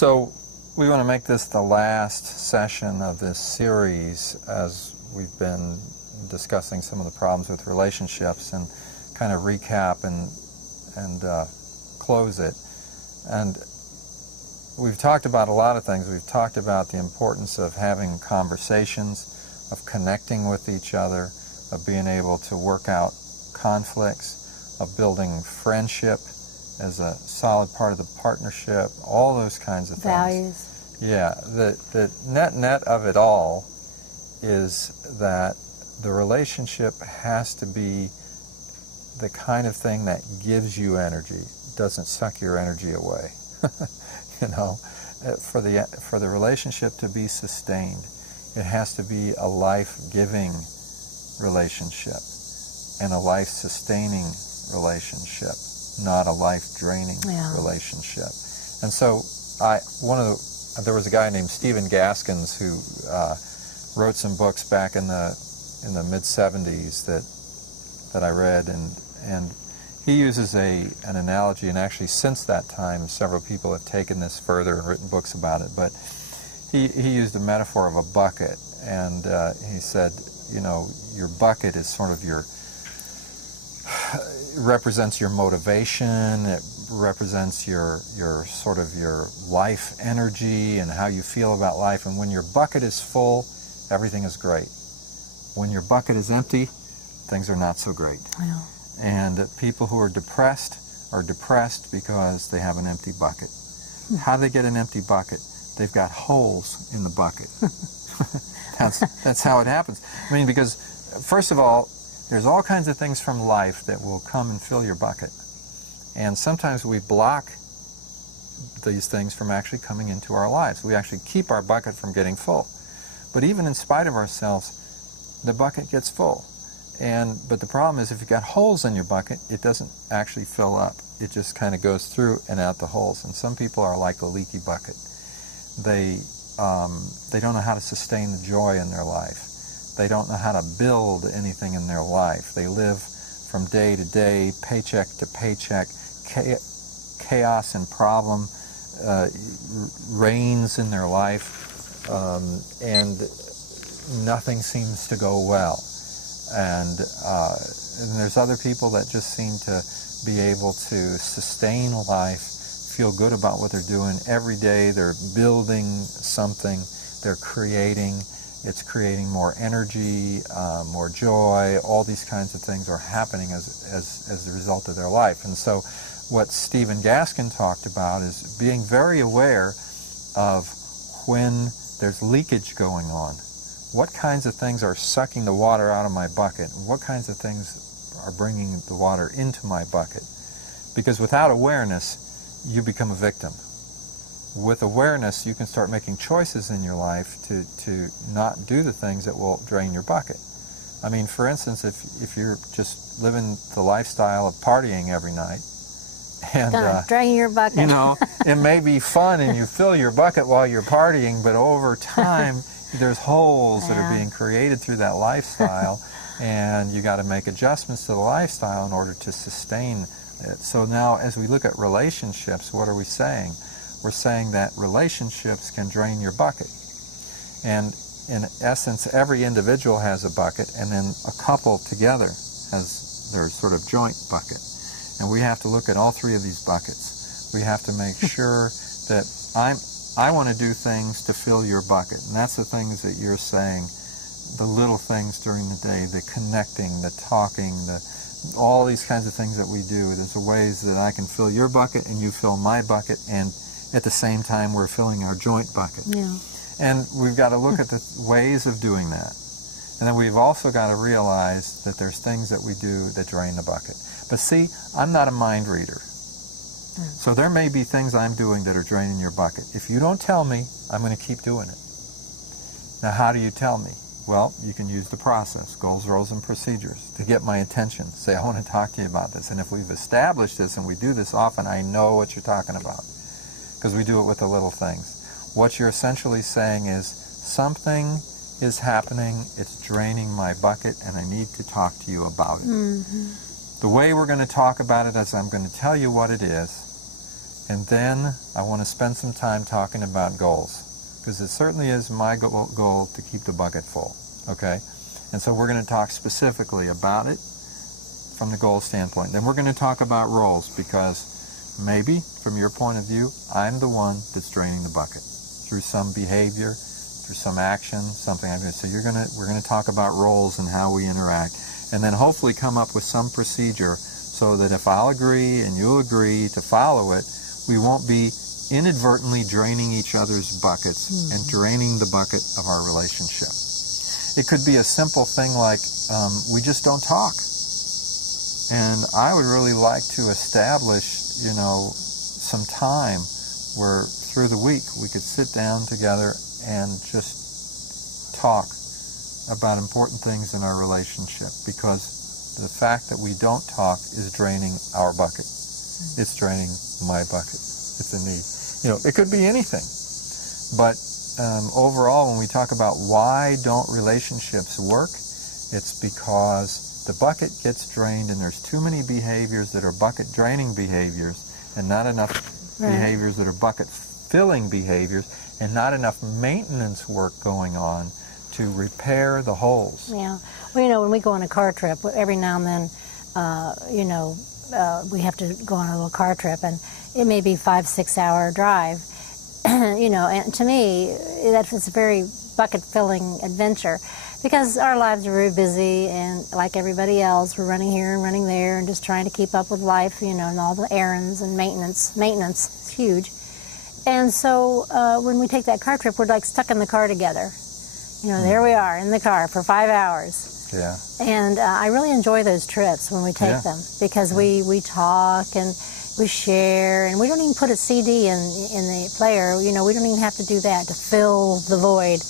So we want to make this the last session of this series as we've been discussing some of the problems with relationships and kind of recap and close it. And we've talked about a lot of things. We've talked about the importance of having conversations, of connecting with each other, of being able to work out conflicts, of building friendship as a solid part of the partnership, all those kinds of things. Values. Yeah, the net of it all is that the relationship has to be the kind of thing that gives you energy, doesn't suck your energy away. You know, for the relationship to be sustained, it has to be a life-giving relationship and a life-sustaining relationship, not a life-draining relationship. And so there was a guy named Stephen Gaskins who wrote some books back in the mid-70s that I read, and he uses an analogy, and actually since that time several people have taken this further and written books about it, but he used a metaphor of a bucket, and he said, you know, your bucket is sort of represents your motivation, it represents your sort of your life energy and how you feel about life, and when your bucket is full, everything is great. When your bucket is empty, things are not so great. Yeah. And people who are depressed because they have an empty bucket. How do they get an empty bucket? They've got holes in the bucket. That's how it happens. I mean, because first of all, there's all kinds of things from life that will come and fill your bucket. And sometimes we block these things from actually coming into our lives. We actually keep our bucket from getting full. But even in spite of ourselves, the bucket gets full. But the problem is if you've got holes in your bucket, it doesn't actually fill up. It just kind of goes through and out the holes. And some people are like a leaky bucket. They don't know how to sustain the joy in their life. They don't know how to build anything in their life. They live from day to day, paycheck to paycheck. Chaos and problem reigns in their life, and nothing seems to go well. And there's other people that just seem to be able to sustain life, feel good about what they're doing every day. They're building something, they're creating. It's creating more energy, more joy. All these kinds of things are happening as a result of their life. And so what Stephen Gaskin talked about is being very aware of when there's leakage going on. What kinds of things are sucking the water out of my bucket? And what kinds of things are bringing the water into my bucket? Because without awareness, you become a victim. With awareness, you can start making choices in your life to not do the things that will drain your bucket. I mean, for instance, if you're just living the lifestyle of partying every night, and drain your bucket. You know, it may be fun and you fill your bucket while you're partying, but over time, there's holes that are being created through that lifestyle, and you got to make adjustments to the lifestyle in order to sustain it. So now, as we look at relationships, what are we saying? We're saying that relationships can drain your bucket. And in essence, every individual has a bucket, and then a couple together has their sort of joint bucket. And we have to look at all three of these buckets. We have to make sure that I want to do things to fill your bucket. And that's the things that you're saying, the little things during the day, the connecting, the talking, all these kinds of things that we do. There's the ways that I can fill your bucket and you fill my bucket, and at the same time we're filling our joint bucket. Yeah. And we've got to look at the ways of doing that. And then we've also got to realize that there's things that we do that drain the bucket. But see, I'm not a mind reader. So there may be things I'm doing that are draining your bucket. If you don't tell me, I'm going to keep doing it. Now, how do you tell me? Well, you can use the process, goals, roles, and procedures, to get my attention. Say, I want to talk to you about this. And if we've established this and we do this often, I know what you're talking about, because we do it with the little things. What you're essentially saying is, something is happening, it's draining my bucket, and I need to talk to you about it. The way we're going to talk about it is I'm going to tell you what it is, And then I want to spend some time talking about goals, because it certainly is my goal to keep the bucket full, okay? And so we're going to talk specifically about it from the goal standpoint. Then we're going to talk about roles, because maybe, from your point of view, I'm the one that's draining the bucket through some behavior, through some action, something I'm doing. So we're going to talk about roles and how we interact, and then hopefully come up with some procedure so that if I'll agree and you'll agree to follow it, we won't be inadvertently draining each other's buckets and draining the bucket of our relationship. It could be a simple thing like we just don't talk. And I would really like to establish, some time where through the week we could sit down together and just talk about important things in our relationship, because the fact that we don't talk is draining our bucket. It's draining my bucket. It's a need. It could be anything. But overall, when we talk about why don't relationships work, it's because the bucket gets drained and there's too many behaviors that are bucket draining behaviors and not enough behaviors that are bucket filling behaviors, and not enough maintenance work going on to repair the holes. Yeah. Well, when we go on a car trip, every now and then, we have to go on a little car trip, and it may be 5-6 hour drive. And to me, it's a very bucket-filling adventure, because our lives are very busy, and like everybody else, we're running here and running there and just trying to keep up with life, and all the errands and maintenance. Maintenance is huge. And so when we take that car trip, we're like stuck in the car together. There we are in the car for 5 hours. Yeah. And I really enjoy those trips when we take them, because we talk and we share, and we don't even put a CD in the player. We don't even have to do that to fill the void.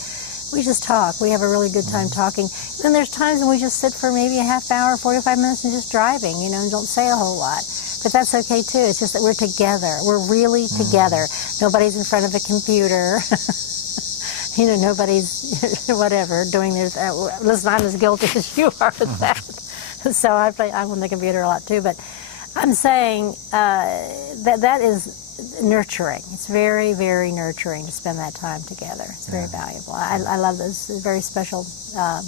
We just talk. We have a really good time talking. And there's times when we just sit for maybe a half hour, 45 minutes, and just driving, and don't say a whole lot. But that's okay too. It's just that we're together. We're really together. Nobody's in front of a computer. Nobody's whatever doing this. Listen, I'm as guilty as you are with that. So I'm on the computer a lot too. But I'm saying that is nurturing. It's very, very nurturing to spend that time together. It's very valuable. I love those very special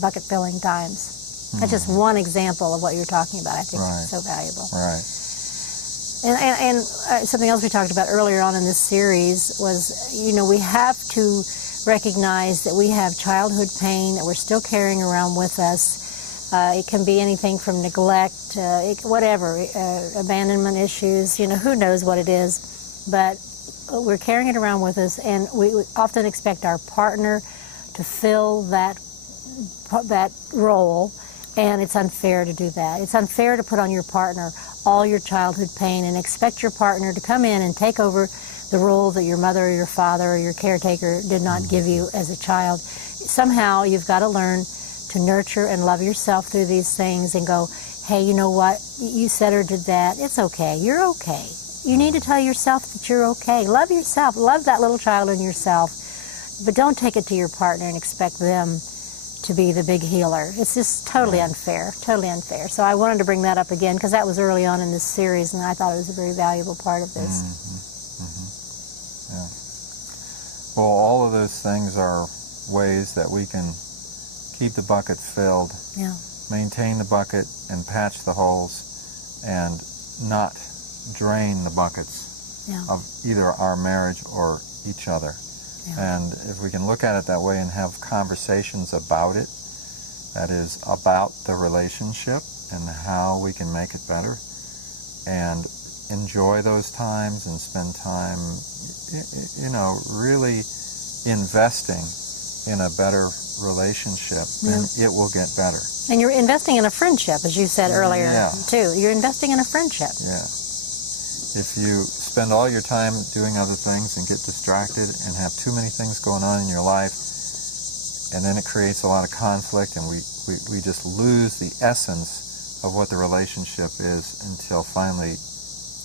bucket filling times. That's just one example of what you're talking about. I think it's so valuable. Right. And something else we talked about earlier on in this series was, we have to recognize that we have childhood pain that we're still carrying around with us. It can be anything from neglect, whatever, abandonment issues, who knows what it is. But we're carrying it around with us, and we often expect our partner to fill that role, and it's unfair to do that. It's unfair to put on your partner all your childhood pain and expect your partner to come in and take over the role that your mother or your father or your caretaker did not give you as a child. Somehow you've got to learn to nurture and love yourself through these things and go, hey, you know what? You said or did that. It's okay. You're okay. You need to tell yourself that you're okay. Love yourself. Love that little child in yourself. But don't take it to your partner and expect them to be the big healer. It's just totally unfair, totally unfair. So I wanted to bring that up again because that was early on in this series, and I thought it was a very valuable part of this. Yeah. Well, all of those things are ways that we can keep the bucket filled, maintain the bucket and patch the holes, and not drain the buckets of either our marriage or each other. And if we can look at it that way and have conversations about it, that is, about the relationship and how we can make it better, and enjoy those times and spend time, really investing in a better relationship, then it will get better. And you're investing in a friendship, as you said earlier, too. You're investing in a friendship. Yeah. If you spend all your time doing other things and get distracted and have too many things going on in your life, and then it creates a lot of conflict, and we just lose the essence of what the relationship is until finally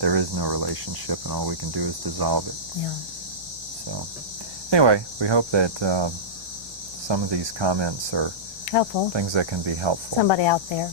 there is no relationship and all we can do is dissolve it. Yeah. So anyway, we hope that some of these comments are helpful. Things that can be helpful. Somebody out there.